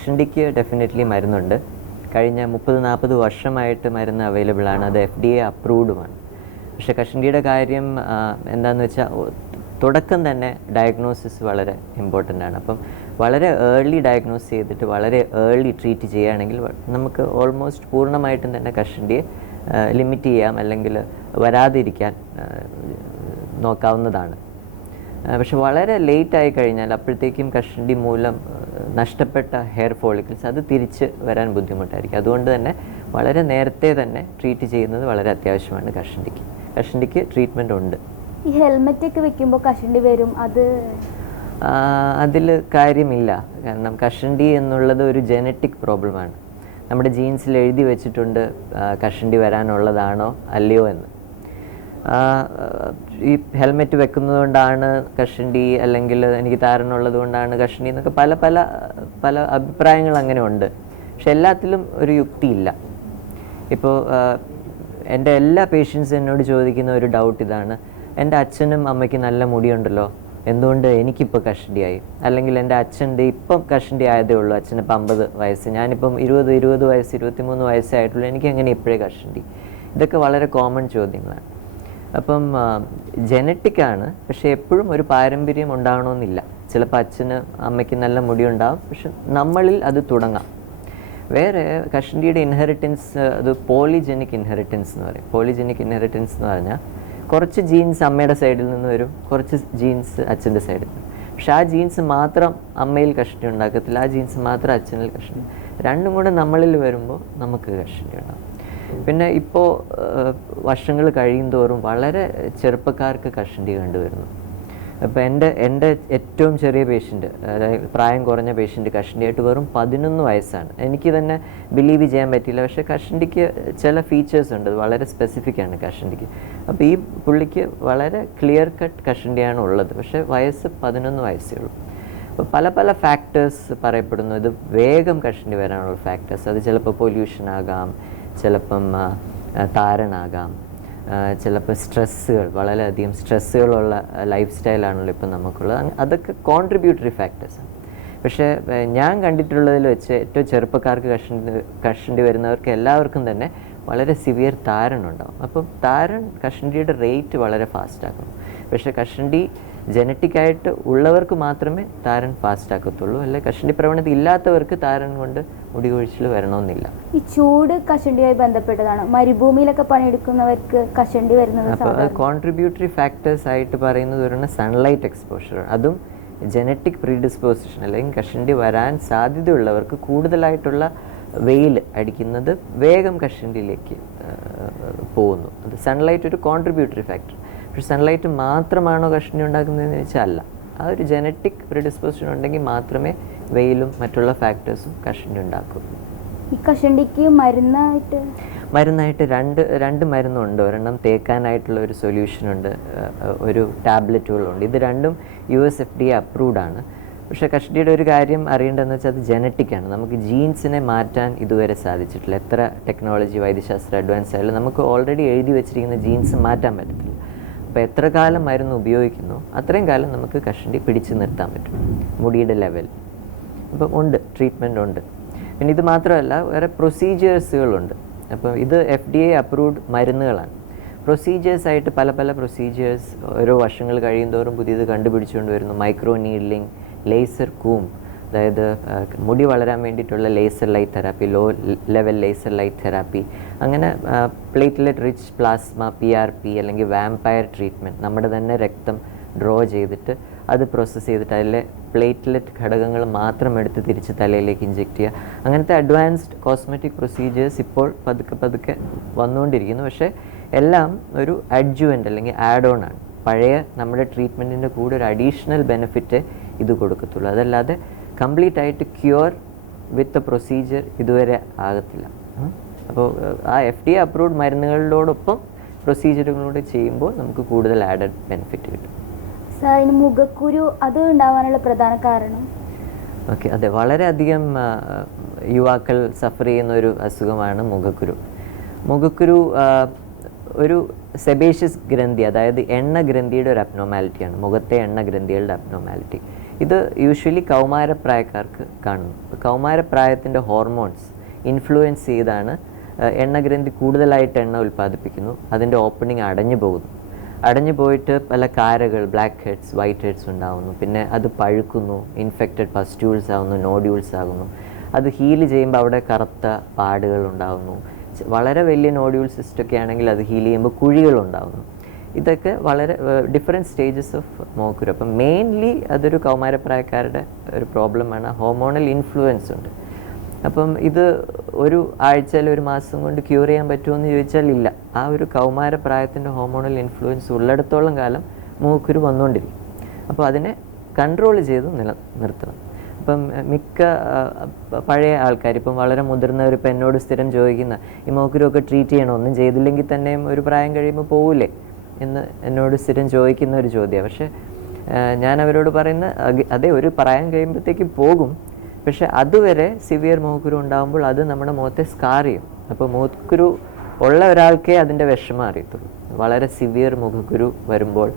കഷണ്ടിക്ക് definitely മരുന്നുണ്ട്. കഴിഞ്ഞ 30-40 വർഷമായിട്ട് മരുന്ന് അവൈലബിൾ ആണ്. അത് FDA അപ്രൂവ്ഡുമാണ്. പക്ഷേ കഷണ്ടിയുടെ കാര്യം എന്താണെന്ന് വെച്ചാൽ തുടക്കം തന്നെ ഡയഗ്നോസിസ് വളരെ ഇമ്പോർട്ടൻ്റ് ആണ്. അപ്പം വളരെ ഏർലി ഡയഗ്നോസ് ചെയ്തിട്ട് വളരെ ഏർലി ട്രീറ്റ് ചെയ്യുകയാണെങ്കിൽ നമുക്ക് ഓൾമോസ്റ്റ് പൂർണ്ണമായിട്ടും തന്നെ കഷണ്ടിയെ ലിമിറ്റ് ചെയ്യാം, അല്ലെങ്കിൽ വരാതിരിക്കാൻ നോക്കാവുന്നതാണ്. പക്ഷെ വളരെ ലേറ്റ് ആയി കഴിഞ്ഞാൽ അപ്പോഴത്തേക്കും കഷണ്ടി മൂലം നഷ്ടപ്പെട്ട ഹെയർ ഫോളിക്കിൾസ് അത് തിരിച്ച് വരാൻ ബുദ്ധിമുട്ടായിരിക്കും. അതുകൊണ്ട് തന്നെ വളരെ നേരത്തെ തന്നെ ട്രീറ്റ് ചെയ്യുന്നത് വളരെ അത്യാവശ്യമാണ്. കഷണ്ടിക്ക് ട്രീറ്റ്മെൻറ്റ് ഉണ്ട്. ഈ ഹെൽമെറ്റ് ഒക്കെ വെക്കുമ്പോൾ കഷണ്ടി വരും, അതിൽ കാര്യമില്ല. കാരണം കഷണ്ടി എന്നുള്ളത് ഒരു ജനറ്റിക് പ്രോബ്ലമാണ്. നമ്മുടെ ജീൻസിൽ എഴുതി വെച്ചിട്ടുണ്ട് കഷണ്ടി വരാനുള്ളതാണോ അല്ലയോ എന്ന്. ഈ ഹെൽമെറ്റ് വെക്കുന്നത് കൊണ്ടാണ് കഷണ്ടി, അല്ലെങ്കിൽ എനിക്ക് താരനുള്ളത് കൊണ്ടാണ് കഷണ്ടി എന്നൊക്കെ പല പല പല അഭിപ്രായങ്ങൾ അങ്ങനെ ഉണ്ട്. പക്ഷെ എല്ലാത്തിലും ഒരു യുക്തിയില്ല. ഇപ്പോൾ എൻ്റെ എല്ലാ പേഷ്യൻസും എന്നോട് ചോദിക്കുന്ന ഒരു ഡൗട്ട് ഇതാണ്: എൻ്റെ അച്ഛനും അമ്മയ്ക്കും നല്ല മുടിയുണ്ടല്ലോ, എന്തുകൊണ്ട് എനിക്കിപ്പോൾ കഷണ്ടിയായി? അല്ലെങ്കിൽ എൻ്റെ അച്ഛൻ്റെ ഇപ്പം കഷണ്ടി ആയതേ ഉള്ളൂ, അച്ഛനിപ്പോൾ 50 വയസ്സ്, ഞാനിപ്പം 20 വയസ്സ് 23 വയസ്സേ ആയിട്ടുള്ളൂ, എനിക്ക് എങ്ങനെ ഇപ്പോഴേ കഷണ്ടി? ഇതൊക്കെ വളരെ കോമൺ ചോദ്യങ്ങളാണ്. അപ്പം ജനറ്റിക്കാണ്, പക്ഷേ എപ്പോഴും ഒരു പാരമ്പര്യം ഉണ്ടാകണമെന്നില്ല. ചിലപ്പോൾ അച്ഛന് അമ്മയ്ക്ക് നല്ല മുടി ഉണ്ടാകും, പക്ഷെ നമ്മളിൽ അത് തുടങ്ങാം. വേറെ കഷണ്ടിയുടെ ഇൻഹെറിറ്റൻസ് അത് പോളിജെനിക് ഇൻഹെറിറ്റൻസ് എന്ന് പറയും. പോളിജെനിക് ഇൻഹെറിറ്റൻസ് എന്ന് പറഞ്ഞാൽ കുറച്ച് ജീൻസ് അമ്മയുടെ സൈഡിൽ നിന്ന് വരും, കുറച്ച് ജീൻസ് അച്ഛൻ്റെ സൈഡിൽ നിന്ന്. പക്ഷെ ആ ജീൻസ് മാത്രം അമ്മയിൽ കഷണ്ടി ഉണ്ടാക്കത്തില്ല, ആ ജീൻസ് മാത്രം അച്ഛനിൽ കഷണ്ടി. രണ്ടും കൂടെ നമ്മളിൽ വരുമ്പോൾ നമുക്ക് കഷണ്ടി ഉണ്ടാകും. പിന്നെ ഇപ്പോൾ വർഷങ്ങൾ കഴിയുന്തോറും വളരെ ചെറുപ്പക്കാർക്ക് കഷണ്ടി കണ്ടുവരുന്നു. അപ്പോൾ എൻ്റെ ഏറ്റവും ചെറിയ പേഷ്യൻ്റ്, അതായത് പ്രായം കുറഞ്ഞ പേഷ്യൻ്റ് കഷണ്ടിയായിട്ട് വെറും 11 വയസ്സാണ്. എനിക്ക് തന്നെ ബിലീവ് ചെയ്യാൻ പറ്റിയില്ല. പക്ഷേ കഷണ്ടിക്ക് ചില ഫീച്ചേഴ്സ് ഉണ്ട്, വളരെ സ്പെസിഫിക് ആണ് കഷണ്ടിക്ക്. അപ്പോൾ ഈ പുള്ളിക്ക് വളരെ ക്ലിയർ കട്ട് കഷണ്ടിയാണ് ഉള്ളത്, പക്ഷേ വയസ്സ് 11 വയസ്സേ ഉള്ളൂ. അപ്പോൾ പല പല ഫാക്ടേഴ്സ് പറയപ്പെടുന്നു ഇത് വേഗം കഷണ്ടി വരാനുള്ള ഫാക്ടേഴ്സ്. അത് ചിലപ്പോൾ പൊല്യൂഷൻ ആകാം, ചിലപ്പം താരനാകാം, ചിലപ്പോൾ സ്ട്രെസ്സുകൾ, വളരെയധികം സ്ട്രെസ്സുകളുള്ള ലൈഫ് സ്റ്റൈലാണല്ലോ ഇപ്പം നമുക്കുള്ളത്. അതൊക്കെ കോൺട്രിബ്യൂട്ടറി ഫാക്ടേഴ്സാണ്. പക്ഷേ ഞാൻ കണ്ടിട്ടുള്ളതിൽ വെച്ച് ഏറ്റവും ചെറുപ്പക്കാർക്ക് കഷണ്ടി വരുന്നവർക്ക് എല്ലാവർക്കും തന്നെ വളരെ സിവിയർ താരനുണ്ടാവും. അപ്പം കഷണ്ടിയുടെ റേറ്റ് വളരെ ഫാസ്റ്റാക്കും. പക്ഷേ കഷണ്ടി ജനറ്റിക്കായിട്ട് ഉള്ളവർക്ക് മാത്രമേ താരൻ ഫാസ്റ്റ് ആക്കത്തുള്ളൂ, അല്ലെങ്കിൽ കഷണ്ടി പ്രവണത ഇല്ലാത്തവർക്ക് താരൻ കൊണ്ട് മുടി കൊഴിച്ചിൽ വരണമെന്നില്ല. ഈ ചൂട് കഷണ്ടിയായി ബന്ധപ്പെട്ടതാണ്. മരുഭൂമിയിലൊക്കെ പണിയെടുക്കുന്നവർക്ക് കഷണ്ടി വരുന്നത്. അപ്പോൾ കോൺട്രിബ്യൂട്ടറി ഫാക്ടേഴ്സ് ആയിട്ട് പറയുന്നത് പറയുന്നത് സൺലൈറ്റ് എക്സ്പോഷർ, അതും ജനറ്റിക് പ്രീഡിസ്പോസിഷൻ, അല്ലെങ്കിൽ കഷണ്ടി വരാൻ സാധ്യതയുള്ളവർക്ക് കൂടുതലായിട്ടുള്ള വെയിൽ അടിക്കുന്നത് വേഗം കഷണ്ടിയിലേക്ക് പോകുന്നു. അത് സൺലൈറ്റ് ഒരു കോൺട്രിബ്യൂട്ടറി ഫാക്ടർ. പക്ഷെ സൺലൈറ്റ് മാത്രമാണോ കഷണ്ടി ഉണ്ടാക്കുന്നതെന്ന് വെച്ചാൽ അല്ല. ആ ഒരു ജനറ്റിക് പ്രിഡിസ്പോസിഷൻ ഉണ്ടെങ്കിൽ മാത്രമേ വെയിലും മറ്റുള്ള ഫാക്ടേഴ്സും കഷണ്ടി ഉണ്ടാക്കൂ. ഈ കഷണ്ടിക്ക് മരുന്നായിട്ട് രണ്ട് മരുന്നുണ്ട്. ഒരെണ്ണം തേക്കാനായിട്ടുള്ള ഒരു സൊല്യൂഷനുണ്ട്, ഒരു ടാബ്ലറ്റുകളുണ്ട്. ഇത് രണ്ടും USFDA അപ്രൂവ്ഡ് ആണ്. പക്ഷേ കഷണ്ടിയുടെ ഒരു കാര്യം അറിയേണ്ടതെന്ന് വെച്ചാൽ അത് ജനറ്റിക്കാണ്. നമുക്ക് ജീൻസിനെ മാറ്റാൻ ഇതുവരെ സാധിച്ചിട്ടില്ല. എത്ര ടെക്നോളജി വൈദ്യശാസ്ത്രം അഡ്വാൻസ് ആയാലും നമുക്ക് ഓൾറെഡി എഴുതി വെച്ചിരിക്കുന്ന ജീൻസ് മാറ്റാൻ പറ്റത്തില്ല. അപ്പോൾ എത്ര കാലം മരുന്ന് ഉപയോഗിക്കുന്നു അത്രയും കാലം നമുക്ക് കഷണ്ടി പിടിച്ചു നിർത്താൻ പറ്റും, മുടിയുടെ ലെവൽ. അപ്പം ഉണ്ട്, ട്രീറ്റ്മെൻ്റ് ഉണ്ട്. പിന്നെ ഇത് മാത്രമല്ല, വേറെ പ്രൊസീജിയേഴ്സുകളുണ്ട്. അപ്പോൾ ഇത് FDA അപ്രൂവ്ഡ് മരുന്നുകളാണ്. പ്രൊസീജിയേഴ്സായിട്ട് പല പല പ്രൊസീജിയേഴ്സ് ഓരോ വർഷങ്ങൾ കഴിയുന്തോറും പുതിയത് കണ്ടുപിടിച്ചുകൊണ്ട് വരുന്നു. മൈക്രോ നീഡ്ലിംഗ്, ലേസർ കൂം, അതായത് മുടി വളരാൻ വേണ്ടിയിട്ടുള്ള laser light therapy, low level laser light therapy, അങ്ങനെ പ്ലേറ്റ്ലെറ്റ് റിച്ച് പ്ലാസ്മ PRP അല്ലെങ്കിൽ വാമ്പയർ ട്രീറ്റ്മെൻറ്റ്, നമ്മുടെ തന്നെ രക്തം ഡ്രോ ചെയ്തിട്ട് അത് പ്രോസസ്സ് ചെയ്തിട്ട് അതിലെ പ്ലേറ്റ്ലെറ്റ് ഘടകങ്ങൾ മാത്രം എടുത്ത് തിരിച്ച് തലയിലേക്ക് ഇഞ്ചെക്ട് ചെയ്യുക. അങ്ങനത്തെ അഡ്വാൻസ്ഡ് കോസ്മെറ്റിക് പ്രൊസീജിയേഴ്സ് ഇപ്പോൾ പതുക്കെ വന്നുകൊണ്ടിരിക്കുന്നു. പക്ഷേ എല്ലാം ഒരു അഡ്ജുവൻ്റ് അല്ലെങ്കിൽ ആഡ് ഓൺ ആണ്. പഴയ നമ്മുടെ ട്രീറ്റ്മെൻറ്റിൻ്റെ കൂടെ ഒരു അഡീഷണൽ ബെനിഫിറ്റ് ഇത് കൊടുക്കത്തുള്ളൂ. അതല്ലാതെ കംപ്ലീറ്റ് ആയിട്ട് ക്യൂർ വിത്ത് പ്രൊസീജിയർ ഇതുവരെ ആകത്തില്ല. അപ്പോൾ ആ FDA അപ്രൂവ്ഡ് മരുന്നുകളോടൊപ്പം പ്രൊസീജിയറുകളൂടെ ചെയ്യുമ്പോൾ നമുക്ക് കൂടുതൽ ആഡഡ് ബെനിഫിറ്റ് കിട്ടും. സാറിന് മുഖക്കുരു അത് ഉണ്ടാവാനുള്ള പ്രധാന കാരണം? ഓക്കെ, അതെ, വളരെയധികം യുവാക്കൾ സഫർ ചെയ്യുന്ന ഒരു അസുഖമാണ് മുഖക്കുരു. മുഖക്കുരു ഒരു സെബേഷ്യസ് ഗ്രന്ഥി, അതായത് എണ്ണ ഗ്രന്ഥിയുടെ ഒരു അബ്നോമാലിറ്റിയാണ്. മുഖത്തെ എണ്ണ ഗ്രന്ഥികളുടെ അബ്നോമാലിറ്റി. ഇത് യൂഷ്വലി കൗമാരപ്രായക്കാർക്ക് കാണുന്നു. കൗമാരപ്രായത്തിൻ്റെ ഹോർമോൺസ് ഇൻഫ്ലുവൻസ് ചെയ്താണ് എണ്ണഗ്രന്ഥി കൂടുതലായിട്ട് എണ്ണ ഉൽപ്പാദിപ്പിക്കുന്നു. അതിൻ്റെ ഓപ്പണിംഗ് അടഞ്ഞു പോകുന്നു. അടഞ്ഞു പോയിട്ട് പല കാരകൾ, ബ്ലാക്ക് ഹെഡ്സ്, വൈറ്റ് ഹെഡ്സ് ഉണ്ടാകുന്നു. പിന്നെ അത് പഴുക്കുന്നു, ഇൻഫെക്റ്റഡ് പസ്റ്റ്യൂൾസ് ആകുന്നു, നോഡ്യൂൾസ് ആകുന്നു. അത് ഹീൽ ചെയ്യുമ്പോൾ അവിടെ കറുത്ത പാടുകൾ ഉണ്ടാകുന്നു. വളരെ വലിയ നോഡ്യൂൾ സിസ്റ്റൊക്കെ ആണെങ്കിൽ അത് ഹീൽ ചെയ്യുമ്പോൾ കുഴികളുണ്ടാകുന്നു. ഇതൊക്കെ വളരെ ഡിഫറെൻറ്റ് സ്റ്റേജസ് ഓഫ് മോക്കുരു. അപ്പം മെയിൻലി അതൊരു കൗമാരപ്രായക്കാരുടെ ഒരു പ്രോബ്ലമാണ്. ഹോർമോണൽ ഇൻഫ്ലുവൻസ് ഉണ്ട്. അപ്പം ഇത് ഒരു ആഴ്ച അല്ലെങ്കിൽ ഒരു മാസം കൊണ്ട് ക്യൂർ ചെയ്യാൻ പറ്റുമെന്ന് ചോദിച്ചാൽ ഇല്ല. ആ ഒരു കൗമാരപ്രായത്തിൻ്റെ ഹോർമോണൽ ഇൻഫ്ലുവൻസ് ഉള്ളിടത്തോളം കാലം മൂക്കുരു വന്നുകൊണ്ടിരിക്കും. അപ്പോൾ അതിനെ കൺട്രോൾ ചെയ്ത് നിർത്തണം. ഇപ്പം മിക്ക പഴയ ആൾക്കാർ, ഇപ്പം വളരെ മുതിർന്നവർ ഇപ്പം എന്നോട് സ്ഥിരം ചോദിക്കുന്ന ഈ മൂക്കുരുവൊക്കെ ട്രീറ്റ് ചെയ്യണം, ഒന്നും ചെയ്തില്ലെങ്കിൽ തന്നെയും ഒരു പ്രായം കഴിയുമ്പോൾ പോവില്ലേ എന്ന് എന്നോട് സ്ഥിരം ചോദിക്കുന്ന ഒരു ചോദ്യമാണ്. പക്ഷേ ഞാൻ അവരോട് പറയുന്ന അതെ, ഒരു പ്രായം കഴിയുമ്പോഴത്തേക്ക് പോകും. പക്ഷെ അതുവരെ സിവിയർ മൂക്കുരു ഉണ്ടാകുമ്പോൾ അത് നമ്മുടെ മുഖത്തെ സ്കാർ ചെയ്യും. അപ്പോൾ മൂക്കുരു ഉള്ള ഒരാൾക്കേ അതിൻ്റെ വിഷമം അറിയത്തുള്ളൂ. വളരെ സിവിയർ മുഖക്കുരു വരുമ്പോൾ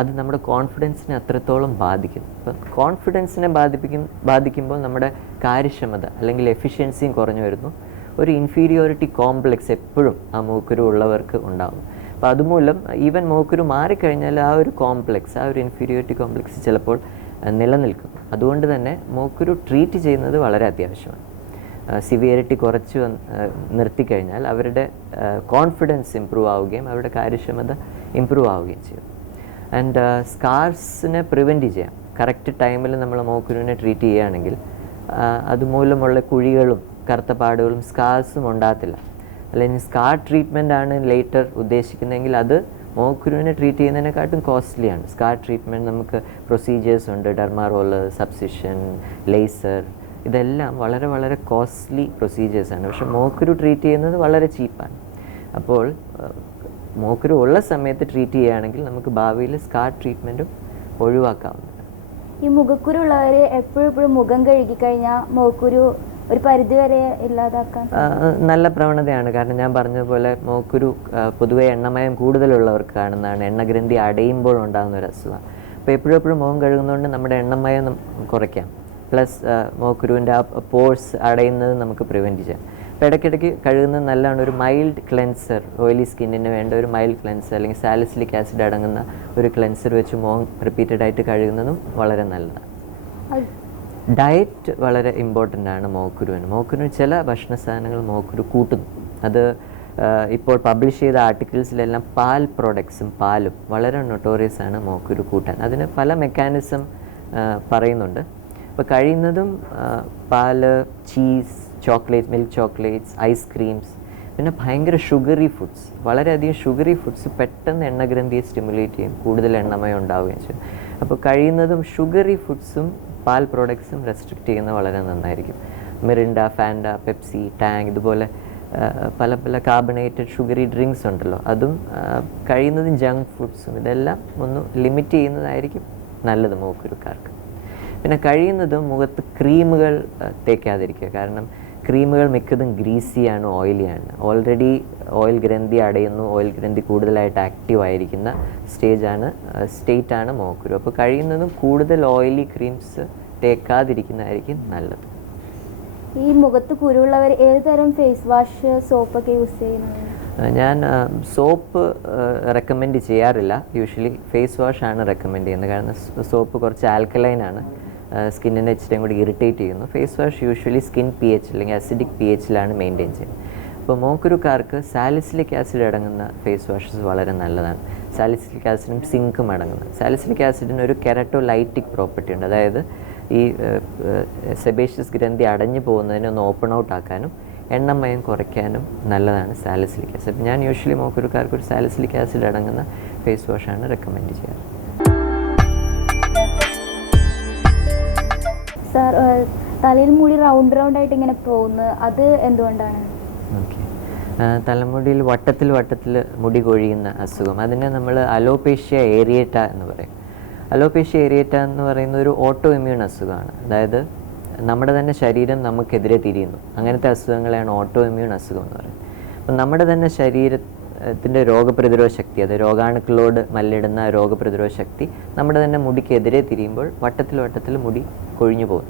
അത് നമ്മുടെ കോൺഫിഡൻസിനെ അത്രത്തോളം ബാധിക്കും. അപ്പം കോൺഫിഡൻസിനെ ബാധിക്കുമ്പോൾ നമ്മുടെ കാര്യക്ഷമത അല്ലെങ്കിൽ എഫിഷ്യൻസിയും കുറഞ്ഞു വരുന്നു. ഒരു ഇൻഫീരിയോറിറ്റി കോംപ്ലക്സ് എപ്പോഴും ആ മൂക്കുരു ഉള്ളവർക്ക് ഉണ്ടാകും. അപ്പോൾ അതുമൂലം ഈവൻ മൂക്കുരു മാറിക്കഴിഞ്ഞാൽ ആ ഒരു കോംപ്ലക്സ്, ആ ഒരു ഇൻഫീരിയോറിറ്റി കോംപ്ലക്സ് ചിലപ്പോൾ നിലനിൽക്കും. അതുകൊണ്ട് തന്നെ മൂക്കുരു ട്രീറ്റ് ചെയ്യുന്നത് വളരെ അത്യാവശ്യമാണ്. സിവിയറിറ്റി കുറച്ച് നിർത്തിക്കഴിഞ്ഞാൽ അവരുടെ കോൺഫിഡൻസ് ഇമ്പ്രൂവ് ആവുകയും അവരുടെ കാര്യക്ഷമത ഇമ്പ്രൂവ് ആവുകയും ചെയ്യും. ആൻഡ് സ്കാർസിനെ പ്രിവെൻറ്റ് ചെയ്യാം. കറക്റ്റ് ടൈമിൽ നമ്മൾ മൂക്കുരുവിനെ ട്രീറ്റ് ചെയ്യുകയാണെങ്കിൽ അതുമൂലമുള്ള കുഴികളും കറുത്ത പാടുകളും സ്കാർസും ഉണ്ടാകത്തില്ല. അല്ലെങ്കിൽ സ്കാർ ട്രീറ്റ്മെൻ്റ് ആണ് ലേറ്റർ ഉദ്ദേശിക്കുന്നതെങ്കിൽ അത് മൂക്കുരുവിനെ ട്രീറ്റ് ചെയ്യുന്നതിനെക്കാട്ടും കോസ്റ്റ്ലിയാണ്. സ്കാർ ട്രീറ്റ്മെൻറ്റ് നമുക്ക് പ്രൊസീജിയേഴ്സ് ഉണ്ട്. ഡെർമാ റോളർ, സബ്സിഷൻ, ലേസർ, ഇതെല്ലാം വളരെ വളരെ കോസ്റ്റ്ലി പ്രൊസീജിയേഴ്സാണ്. പക്ഷേ മൂക്കുരു ട്രീറ്റ് ചെയ്യുന്നത് വളരെ ചീപ്പാണ്. അപ്പോൾ മൂക്കുരു ഉള്ള സമയത്ത് ട്രീറ്റ് ചെയ്യുകയാണെങ്കിൽ നമുക്ക് ഭാവിയിൽ സ്കാർ ട്രീറ്റ്മെൻറ്റും ഒഴിവാക്കാവുന്നതാണ്. ഈ മുഖക്കുരു ഉള്ളവർ എപ്പോഴും മുഖം കഴുകി കഴിഞ്ഞാൽ മൂക്കുരു ഒരു പരിധിവരെ ഇല്ലാതാക്കാൻ നല്ല പ്രവണതയാണ്. കാരണം ഞാൻ പറഞ്ഞതുപോലെ മൂക്കുരു പൊതുവെ എണ്ണമയം കൂടുതലുള്ളവർക്ക് കാണുന്നതാണ്. എണ്ണഗ്രന്ഥി അടയുമ്പോൾ ഉണ്ടാകുന്ന ഒരു അസുഖമാണ്. അപ്പോൾ എപ്പോഴും മുഖം കഴുകുന്നതുകൊണ്ട് നമ്മുടെ എണ്ണമയം കുറയ്ക്കാം. പ്ലസ് മൂക്കുരുവിൻ്റെ ആ പോഴ്സ് അടയുന്നത് നമുക്ക് പ്രിവെൻറ്റ് ചെയ്യാം. അപ്പോൾ ഇടയ്ക്കിടയ്ക്ക് കഴുകുന്നത് നല്ലതാണ്. ഒരു മൈൽഡ് ക്ലെൻസർ, ഓയിലി സ്കിന്നിന് വേണ്ട ഒരു മൈൽഡ് ക്ലെൻസർ അല്ലെങ്കിൽ സാലിസിലിക് ആസിഡ് അടങ്ങുന്ന ഒരു ക്ലെൻസർ വെച്ച് മുഖം റിപ്പീറ്റഡായിട്ട് കഴുകുന്നതും വളരെ നല്ലതാണ്. ഡയറ്റ് വളരെ ഇമ്പോർട്ടൻ്റ് ആണ് മൂക്കുരുവിന്. മൂക്കുരുവിന് ചില ഭക്ഷണ സാധനങ്ങൾ മൂക്കുരു കൂട്ടുന്നു. അത് ഇപ്പോൾ പബ്ലിഷ് ചെയ്ത ആർട്ടിക്കിൾസിലെല്ലാം പാൽ പ്രോഡക്ട്സും പാലും വളരെ നൊട്ടോറിയസ് ആണ് മൂക്കുരു കൂട്ടാൻ. അതിന് പല മെക്കാനിസം പറയുന്നുണ്ട്. അപ്പോൾ കഴിയുന്നതും പാല്, cheese, chocolate, milk chocolates, ice creams, പിന്നെ ഭയങ്കര ഷുഗറി ഫുഡ്സ്, വളരെയധികം ഷുഗറി ഫുഡ്സ് പെട്ടെന്ന് എണ്ണഗ്രന്ഥിയെ സ്റ്റിമുലേറ്റ് ചെയ്യും, കൂടുതൽ എണ്ണമയം ഉണ്ടാവുകയും ചെയ്യും. അപ്പോൾ കഴിയുന്നതും ഷുഗറി ഫുഡ്സും പാൽ പ്രോഡക്ട്സും റെസ്ട്രിക്റ്റ് ചെയ്യുന്നത് വളരെ നന്നായിരിക്കും. മിറിൻഡ, ഫാൻഡ, പെപ്സി, ടാങ്, ഇതുപോലെ പല പല കാർബണേറ്റഡ് ഷുഗറി ഡ്രിങ്ക്സ് ഉണ്ടല്ലോ, അതും കഴിയുന്നതും ജങ്ക് ഫുഡ്സും ഇതെല്ലാം ഒന്ന് ലിമിറ്റ് ചെയ്യുന്നതായിരിക്കും നല്ലത് മൂക്കുരുക്കാർക്ക്. പിന്നെ കഴിയുന്നതും മുഖത്ത് ക്രീമുകൾ തേക്കാതിരിക്കുക. കാരണം ക്രീമുകൾ മിക്കതും ഗ്രീസിയാണ്, ഓയിലിയാണ്. ഓൾറെഡി ഓയിൽ ഗ്രന്ഥി അടയുന്നു, ഓയിൽ ഗ്രന്ഥി കൂടുതലായിട്ട് ആക്റ്റീവ് ആയിരിക്കുന്ന സ്റ്റേറ്റാണ് മൂക്കുരു. അപ്പോൾ കഴിയുന്നതും കൂടുതൽ ഓയിലി ക്രീംസ് തേക്കാതിരിക്കുന്നതായിരിക്കും നല്ലത്. ഈ മുഖത്ത് കുരുള്ളവർ ഏത് തരം ഫേസ് വാഷ്, സോപ്പൊക്കെ യൂസ് ചെയ്യുന്നത്? ഞാൻ സോപ്പ് റെക്കമെൻഡ് ചെയ്യാറില്ല. യൂഷ്വലി ഫേസ് വാഷാണ് റെക്കമെൻഡ് ചെയ്യുന്നത്. കാരണം സോപ്പ് കുറച്ച് ആൽക്കലൈനാണ്, സ്കിന്നിനെ ഇച്ചിരി കൂടി ഇറിറ്റേറ്റ് ചെയ്യുന്നു. Face wash usually skin P H അല്ലെങ്കിൽ അസിഡിക് പി എച്ചിലാണ് മെയിൻറ്റെയിൻ ചെയ്യുന്നത്. അപ്പോൾ മൂക്കുരുക്കാർക്ക് സാലിസിലിക് ആസിഡ് അടങ്ങുന്ന ഫേസ് വാഷസ് വളരെ നല്ലതാണ്. സാലിസിലിക് ആസിഡും സിങ്കും അടങ്ങുന്നത്. സാലിസിലിക് ആസിഡിന് ഒരു കെരറ്റോലൈറ്റിക് പ്രോപ്പർട്ടി ഉണ്ട്. അതായത് ഈ സെബേഷ്യസ് ഗ്രന്ഥി അടഞ്ഞു പോകുന്നതിനെ ഒന്ന് ഓപ്പൺ ഔട്ട് ആക്കാനും എണ്ണമയം കുറയ്ക്കാനും നല്ലതാണ് സാലിസിലിക് ആസിഡ്. ഞാൻ യൂഷ്വലി മൂക്കുരുക്കാർക്ക് ഒരു സാലിസിലിക് ആസിഡ് അടങ്ങുന്ന ഫേസ് വാഷാണ് റെക്കമെൻഡ് ചെയ്യാറ്. സാർ, തലയിൽ മുടി റൗണ്ട് ആയിട്ട് ഇങ്ങനെ പോകുന്നത് അത് എന്തുകൊണ്ടാണ്? ഓക്കെ, തലമുടിയിൽ വട്ടത്തിൽ മുടി കൊഴിയുന്ന അസുഖം, അതിനെ നമ്മൾ അലോപേഷ്യ ഏരിയേറ്റ എന്ന് പറയും. അലോപേഷ്യ ഏരിയേറ്റ എന്ന് പറയുന്ന ഒരു ഓട്ടോ ഇമ്മ്യൂൺ അസുഖമാണ്. അതായത് നമ്മുടെ തന്നെ ശരീരം നമുക്കെതിരെ തിരിയുന്നു. അങ്ങനത്തെ അസുഖങ്ങളെയാണ് ഓട്ടോ ഇമ്മ്യൂൺ അസുഖം എന്ന് പറയുന്നത്. അപ്പം നമ്മുടെ തന്നെ ശരീരത്തിൻ്റെ രോഗപ്രതിരോധ ശക്തി, അത് രോഗാണുക്കളോട് മല്ലിടുന്ന രോഗപ്രതിരോധ ശക്തി നമ്മുടെ തന്നെ മുടിക്കെതിരെ തിരിയുമ്പോൾ വട്ടത്തിൽ മുടി കൊഴിഞ്ഞു പോകും.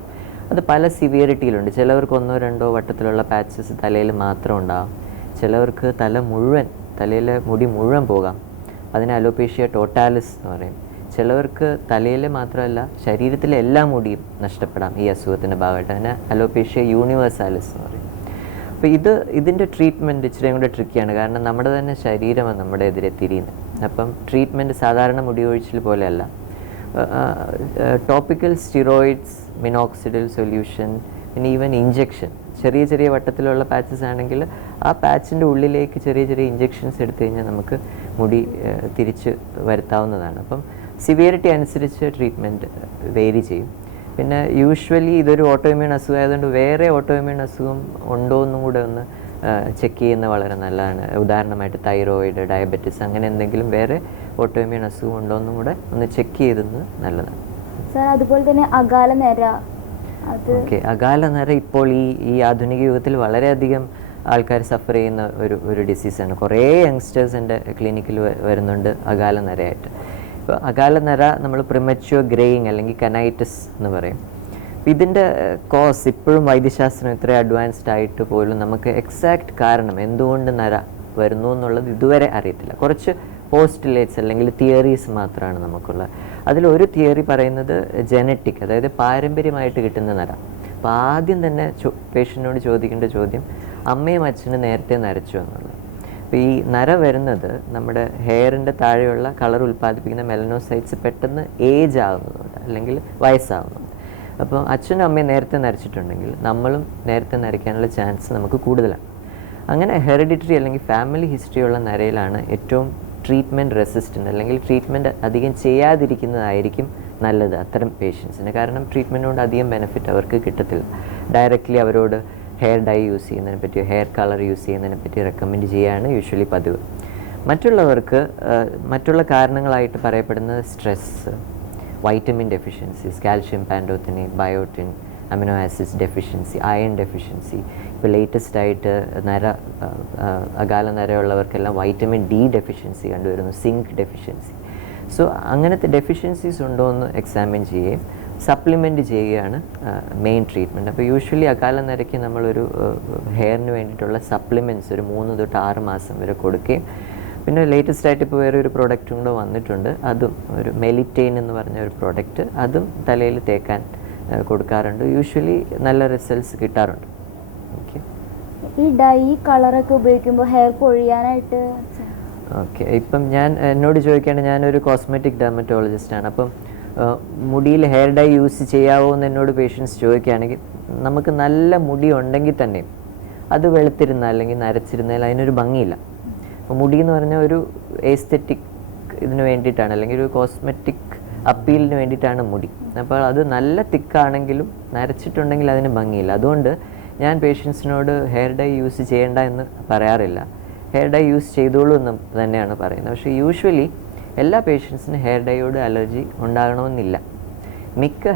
അത് പല സിവിയറിറ്റിയിലുണ്ട്. ചിലവർക്ക് 1-2 വട്ടത്തിലുള്ള പാച്ചസ് തലയിൽ മാത്രം ഉണ്ടാകും. ചിലവർക്ക് തലയിലെ മുടി മുഴുവൻ പോകാം. അതിന് അലോപേഷ്യ ടോട്ടാലിസ് എന്ന് പറയും. ചിലവർക്ക് തലയിലെ മാത്രമല്ല ശരീരത്തിലെ എല്ലാ മുടിയും നഷ്ടപ്പെടാം ഈ അസുഖത്തിൻ്റെ ഭാഗമായിട്ട്. അതിന് അലോപേഷ്യ യൂണിവേഴ്സാലിസ് എന്ന് പറയും. അപ്പോൾ ഇതിൻ്റെ ട്രീറ്റ്മെൻറ്റ് ഇച്ചിരിയും കൂടെ ട്രിക്കിയാണ്. കാരണം നമ്മുടെ തന്നെ ശരീരമാണ് നമ്മുടെ എതിരെ തിരിയുന്നത്. അപ്പം ട്രീറ്റ്മെൻറ്റ് സാധാരണ മുടി ഒഴിച്ചിൽ പോലെയല്ല. ടോപ്പിക്കൽ സ്റ്റിറോയിഡ്സ്, മിനോക്സിഡിൽ സൊല്യൂഷൻ, പിന്നെ ഈവൻ ഇഞ്ചെക്ഷൻ, ചെറിയ വട്ടത്തിലുള്ള പാച്ചസ് ആണെങ്കിൽ ആ പാച്ചിൻ്റെ ഉള്ളിലേക്ക് ചെറിയ ഇഞ്ചെക്ഷൻസ് എടുത്തു കഴിഞ്ഞാൽ നമുക്ക് മുടി തിരിച്ച് വരുത്താവുന്നതാണ്. അപ്പം സിവിയറിറ്റി അനുസരിച്ച് ട്രീറ്റ്മെൻറ്റ് വേരി ചെയ്യും. പിന്നെ യൂഷ്വലി ഇതൊരു ഓട്ടോഇമ്യൂൺ അസുഖം ആയതുകൊണ്ട് വേറെ ഓട്ടോഇമ്യൂൺ അസുഖം ഉണ്ടോ എന്നും കൂടെ ഒന്ന് ചെക്ക് ചെയ്യുന്നത് വളരെ നല്ലതാണ്. ഉദാഹരണമായിട്ട് തൈറോയിഡ്, ഡയബറ്റിസ്, അങ്ങനെ എന്തെങ്കിലും വേറെ ഓട്ടോഇമ്യൂൺ അസുഖം ഉണ്ടോ എന്നും കൂടെ ഒന്ന് ചെക്ക് ചെയ്തത് നല്ലതാണ്. സാർ, അതുപോലെ തന്നെ അകാല നര. ഓക്കെ, അകാല നര ഇപ്പോൾ ഈ ആധുനിക യുഗത്തിൽ വളരെയധികം ആൾക്കാർ സഫർ ചെയ്യുന്ന ഒരു ഡിസീസാണ്. കുറേ യങ്സ്റ്റേഴ്സ് എൻ്റെ ക്ലിനിക്കിൽ വരുന്നുണ്ട് അകാല നരയായിട്ട്. ഇപ്പോൾ അകാല നര നമ്മൾ പ്രിമച്യൂർ ഗ്രേയിങ് അല്ലെങ്കിൽ കനൈറ്റിസ് എന്ന് പറയും. ഇതിൻ്റെ കോസ് ഇപ്പോഴും വൈദ്യശാസ്ത്രം ഇത്ര അഡ്വാൻസ്ഡ് ആയിട്ട് പോലും നമുക്ക് എക്സാക്റ്റ് കാരണം എന്തുകൊണ്ട് നര വരുന്നു എന്നുള്ളത് ഇതുവരെ അറിയത്തില്ല. കുറച്ച് പോസ്റ്റുലേറ്റ്സ് അല്ലെങ്കിൽ തിയറീസ് മാത്രമാണ് നമുക്കുള്ളത്. അതിലൊരു തിയറി പറയുന്നത് ജനറ്റിക്, അതായത് പാരമ്പര്യമായിട്ട് കിട്ടുന്ന നര. അപ്പോൾ ആദ്യം തന്നെ പേഷ്യൻറ്റിനോട് ചോദിക്കേണ്ട ചോദ്യം അമ്മയും അച്ഛനും നേരത്തെ നരച്ചു എന്നുള്ളത്. അപ്പോൾ ഈ നര വരുന്നത് നമ്മുടെ ഹെയറിൻ്റെ താഴെയുള്ള കളർ ഉൽപ്പാദിപ്പിക്കുന്ന മെലനോസൈറ്റ്സ് പെട്ടെന്ന് ഏജ് ആകുന്നതുകൊണ്ട് അല്ലെങ്കിൽ വയസ്സാകുന്നുണ്ട്. അപ്പോൾ അച്ഛനും അമ്മയും നേരത്തെ നരച്ചിട്ടുണ്ടെങ്കിൽ നമ്മളും നേരത്തെ നരയ്ക്കാനുള്ള ചാൻസ് നമുക്ക് കൂടുതലാണ്. അങ്ങനെ ഹെറിഡിറ്ററി അല്ലെങ്കിൽ ഫാമിലി ഹിസ്റ്ററി ഉള്ള നരയിലാണ് ഏറ്റവും ട്രീറ്റ്മെൻറ്റ് റെസിസ്റ്റൻ്റ് അല്ലെങ്കിൽ ട്രീറ്റ്മെൻറ്റ് അധികം ചെയ്യാതിരിക്കുന്നതായിരിക്കും നല്ലത് അത്തരം പേഷ്യൻസിന്. കാരണം ട്രീറ്റ്മെൻറ്റ് കൊണ്ട് അധികം ബെനിഫിറ്റ് അവർക്ക് കിട്ടത്തില്ല. ഡയറക്റ്റ്ലി അവരോട് ഹെയർ ഡൈ യൂസ് ചെയ്യുന്നതിനെ പറ്റി, ഹെയർ കളർ യൂസ് ചെയ്യുന്നതിനെ പറ്റി റെക്കമെൻഡ് ചെയ്യുകയാണ് യൂഷ്വലി പതിവ്. മറ്റുള്ളവർക്ക് മറ്റുള്ള കാരണങ്ങളായിട്ട് പറയപ്പെടുന്നത് stress, vitamin deficiencies, calcium, pantothenate, biotin, amino acids deficiency, iron deficiency. ഇപ്പോൾ ലേറ്റസ്റ്റ് ആയിട്ട് അകാല നരയുള്ളവർക്കെല്ലാം വൈറ്റമിൻ ഡി ഡെഫിഷ്യൻസി കണ്ടുവരുന്നു, സിങ്ക് ഡെഫിഷ്യൻസി. സോ അങ്ങനത്തെ ഡെഫിഷ്യൻസീസ് ഉണ്ടോ എന്ന് എക്സാമിൻ ചെയ്യുകയും സപ്ലിമെൻറ്റ് ചെയ്യുകയാണ് മെയിൻ ട്രീറ്റ്മെൻറ്റ്. അപ്പോൾ യൂഷ്വലി അകാല നരയ്ക്ക് നമ്മളൊരു ഹെയറിന് വേണ്ടിയിട്ടുള്ള സപ്ലിമെൻറ്റ്സ് ഒരു 3 തൊട്ട് 6 മാസം വരെ കൊടുക്കുകയും പിന്നെ ലേറ്റസ്റ്റ് ആയിട്ട് ഇപ്പോൾ വേറെ ഒരു പ്രോഡക്റ്റും കൂടെ വന്നിട്ടുണ്ട്. അതും ഒരു മെലിറ്റെയിൻ എന്ന് പറഞ്ഞ ഒരു പ്രോഡക്റ്റ്, അതും തലയിൽ തേക്കാൻ കൊടുക്കാറുണ്ട്. യൂഷ്വലി നല്ല റിസൾട്ട്സ് കിട്ടാറുണ്ട്. ഓക്കെ, ഈ ഡൈ കളറൊക്കെ ഉപയോഗിക്കുമ്പോൾ ഹെയർ പൊഴിയാനായിട്ട് ഓക്കെ, ഇപ്പം എന്നോട് ചോദിക്കുകയാണെങ്കിൽ ഞാനൊരു കോസ്മെറ്റിക് ഡെർമറ്റോളജിസ്റ്റാണ്. അപ്പം മുടിയിൽ ഹെയർ ഡൈ യൂസ് ചെയ്യാവോ എന്ന് എന്നോട് പേഷ്യൻസ് ചോദിക്കുകയാണെങ്കിൽ നമുക്ക് നല്ല മുടി ഉണ്ടെങ്കിൽ തന്നെയും അത് വെളുത്തിരുന്നാൽ അല്ലെങ്കിൽ നരച്ചിരുന്നാൽ അതിനൊരു ഭംഗിയില്ല. അപ്പോൾ മുടി എന്ന് പറഞ്ഞാൽ ഒരു എസ്തെറ്റിക് ഇതിന് വേണ്ടിയിട്ടാണ് അല്ലെങ്കിൽ ഒരു കോസ്മെറ്റിക് അപ്പീലിന് വേണ്ടിയിട്ടാണ് മുടി. അപ്പോൾ അത് നല്ല തിക്കാണെങ്കിലും നരച്ചിട്ടുണ്ടെങ്കിൽ അതിന് ഭംഗിയില്ല. അതുകൊണ്ട് ഞാൻ പേഷ്യൻസിനോട് ഹെയർ ഡൈ യൂസ് ചെയ്യേണ്ട എന്ന് പറയാറില്ല. ഹെയർ ഡൈ യൂസ് ചെയ്തോളൂ എന്ന് തന്നെയാണ് പറയുന്നത്. പക്ഷേ യൂഷ്വലി എല്ലാ പേഷ്യൻസിനും ഹെയർ ഡൈയോട് അലർജി ഉണ്ടാകണമെന്നില്ല. മിക്ക